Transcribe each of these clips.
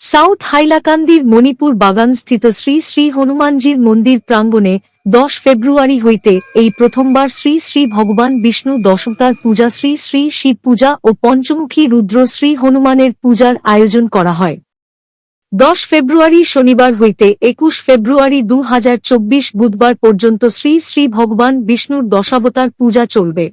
South হাইলাকান্দির মণিপুর বাগানস্থিত শ্রী শ্রী হনুমানজির মন্দির প্রাঙ্গণে দশ ফেব্রুয়ারি হইতে এই প্রথমবার শ্রী শ্রী ভগবান বিষ্ণু দশমতার পূজা, শ্রী শ্রী শিব পূজা ও পঞ্চমুখী রুদ্র শ্রী হনুমানের পূজার আয়োজন করা হয়। দশ ফেব্রুয়ারি শনিবার হইতে একুশ ফেব্রুয়ারি দু হাজার চব্বিশ বুধবার পর্যন্ত শ্রী শ্রী ভগবান বিষ্ণুর দশাবতার পূজা চলবে।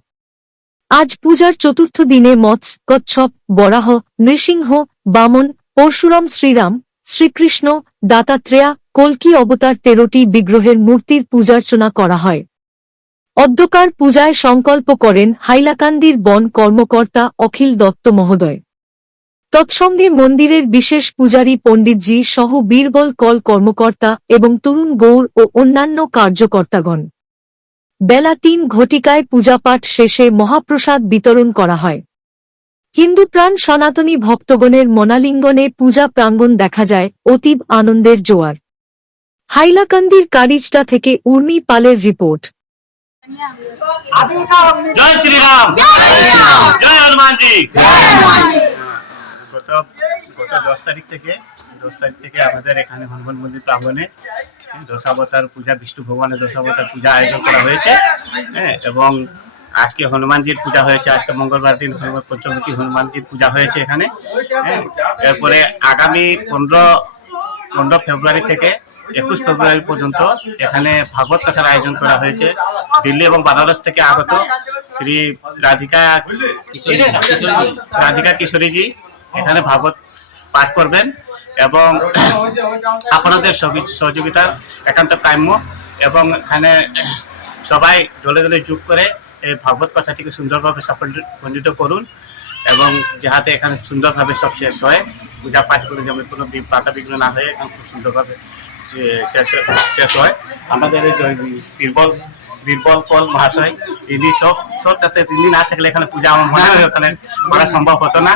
আজ পূজার চতুর্থ দিনে মৎস্য, কচ্ছপ, বরাহ, নৃসিংহ, বামন পরশুরাম শ্রীরাম, শ্রীকৃষ্ণ, দাতাত্রেয়া, কল্কি অবতার তেরোটি বিগ্রহের মূর্তির পূজার্চনা করা হয়। অদ্যকার পূজায় সংকল্প করেন হাইলাকান্দির বন কর্মকর্তা অখিল দত্ত মহোদয়। তৎসঙ্গে মন্দিরের বিশেষ পূজারী পণ্ডিতজি সহ বীরবল কল কর্মকর্তা এবং তরুণ গৌর ও অন্যান্য কার্যকর্তাগণ। বেলা তিন ঘটিকায় পূজাপাঠ শেষে মহাপ্রসাদ বিতরণ করা হয়। হিন্দু প্রাণ সনাতনী ভক্তগণের মনালিঙ্গনে পূজা প্রাঙ্গণ দেখা যায় অতীব আনন্দের জোয়ার। হাইলাকান্দির কারিজটা থেকে উর্মি পালের রিপোর্ট। জয় শ্রীরাম। জয় হনুমান জি গত গত দশ তারিখ থেকে দশ তারিখ থেকে আমাদের এখানে হনুমান মন্দির প্রাঙ্গণে দশাবতার পূজা বিষ্ণু ভগবানের দশাবতার পূজা আয়োজন করা হয়েছে হ্যাঁ এবং আজকে হনুমানজির পূজা হয়েছে আজকে মঙ্গলবার দিন হনুমান পঞ্চমুখী হনুমানজির পূজা হয়েছে এখানে হ্যাঁ? এরপরে আগামী পনেরো পনেরো ফেব্রুয়ারি থেকে একুশ ফেব্রুয়ারি পর্যন্ত এখানে ভাগবত কথার আয়োজন করা হয়েছে দিল্লি এবং বানারস থেকে আগত শ্রী রাধিকা রাধিকা কিশোরীজি এখানে ভাগবত পাঠ করবেন এবং আপনাদের সহযোগি- সহযোগিতার একান্ত কাম্য এবং এখানে সবাই দলে দলে যোগ করে এই ভাগবত কথাটিকে সুন্দরভাবে সফলিত করুন এবং যাহাতে এখানে সুন্দরভাবে সব শেষ হয়, পূজা পাঠগুলো যেমন কোনো বাধা বিঘ্ন না হয়ে এখন খুব সুন্দরভাবে শেষ শেষ হয়। আমাদের এই বীরবল বীরবল পল মহাশয় ইনি সব সব যাতে তিনি না থাকলে এখানে পূজা আমার মনে হয় ওখানে করা সম্ভব হতো না।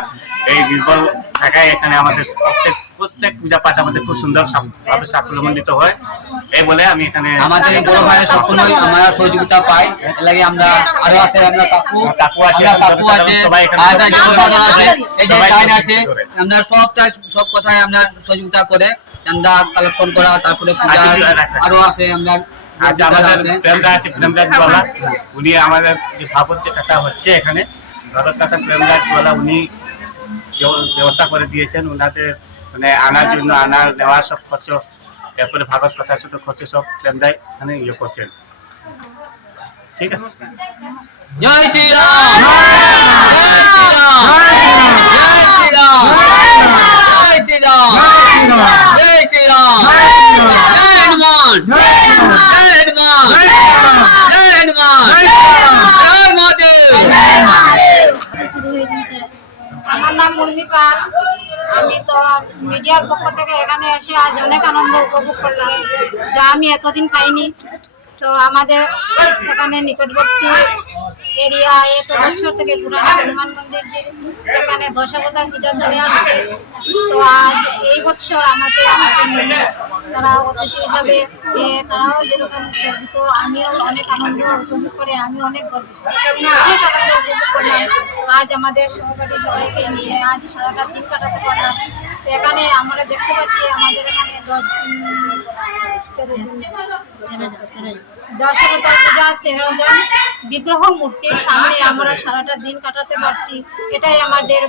এই বীরবল থাকায় এখানে আমাদের প্রত্যেক প্রত্যেক পূজা পাঠ আমাদের খুব সুন্দর ভাবে সাফল্যমণ্ডিত হয়। এই বলে আমি এখানে আমাদের বড় ভাইয়ের সবসময় আমরা সহযোগিতা পাই। লাগে আমরা আরও আছে আমরা কাকু কাকু আছে, কাকু আছে সবাই আছে। এই যে টাইন আছে। আমরা সবটাই সব কথায় আমরা সহযোগিতা করে চান্দা কালেকশন করা তারপরে পূজা আরও আছে আমরা আচ্ছা আমাদের প্রেমদা আছে প্রেমরাজ বলা উনি আমাদের যে ভাগবত যে কথা হচ্ছে এখানে। ভাগবত কথা প্রেমরাজ বলা উনি ব্যবস্থা করে দিয়েছেন ওনাদের মানে আনার জন্য আনার নেওয়ার সব খরচ এরপরে ভাগবত কথার সাথে খরচ সব প্রেমদাই এখানে ইয়ে করছেন ঠিক আছে জয় শ্রীরাম জয় শ্রীরাম জয় শ্রীরাম জয় হনুমান জয় হনুমান জয় হনুমান জয় মহাদেব হয়ে। আমার নাম উর্মি পাল আমি তো মিডিয়ার পক্ষ থেকে এখানে এসে আজ অনেক আনন্দ উপভোগ করলাম, যা আমি এতদিন পাইনি। তো আমাদের এখানে নিকটবর্তী এরিয়া এত বছর থেকে পুরানো হনুমান মন্দির যে এখানে দশ দশাবতার পূজা চলে আসছে। বছর আমাকে তারা অতিথি হিসাবে তারাও যেরকম গর্বিত আমিও অনেক আনন্দ উপভোগ করে আমি অনেক গর্বিত। অনেক আনন্দ উপভোগ করলাম। আজ আমাদের সহপাঠী সবাইকে নিয়ে আজ সারাটা দিন কাটাতে পারলাম। তো এখানে আমরা দেখতে পাচ্ছি আমাদের এখানে দশ দশবতার পূজা তেরো জন। বিগ্রহ মূর্তির সামনে আমরা সারাটা দিন কাটাতে পারছি। এটাই আমাদের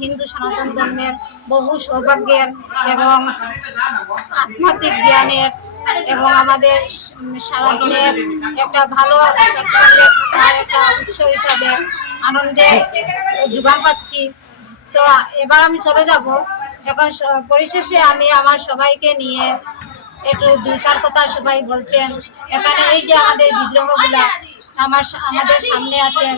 হিন্দু সনাতন ধর্মের বহু সৌভাগ্যের এবং আধ্যাত্মিক জ্ঞানের এবং আমাদের সারাদিনের একটা ভালো একটা উৎস হিসাবে আনন্দে যোগান পাচ্ছি। তো এবার আমি চলে যাব। এখন পরিশেষে আমি আমার সবাইকে নিয়ে একটু দুই চার কথা সবাই বলছেন। এখানে এই যে আমাদের বিগ্রহগুলা আমার আমাদের সামনে আছেন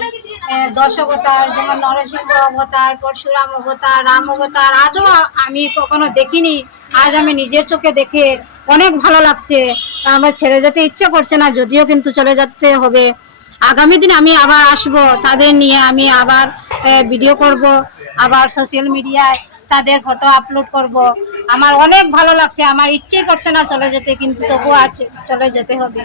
দশ অবতার, যেমন নরসিংহ অবতার, পরশুরাম অবতার, রাম অবতার, আজও আমি কখনো দেখিনি, আজ আমি নিজের চোখে দেখে অনেক ভালো লাগছে। আমার ছেড়ে যেতে ইচ্ছে করছে না, যদিও কিন্তু চলে যেতে হবে। আগামী দিন আমি আবার আসব, তাদের নিয়ে আমি আবার ভিডিও করব, আবার সোশ্যাল মিডিয়ায় তাদের ফটো আপলোড করব। আমার অনেক ভালো লাগছে, আমার ইচ্ছে করছে না চলে যেতে, কিন্তু তবুও চলে যেতে হবে।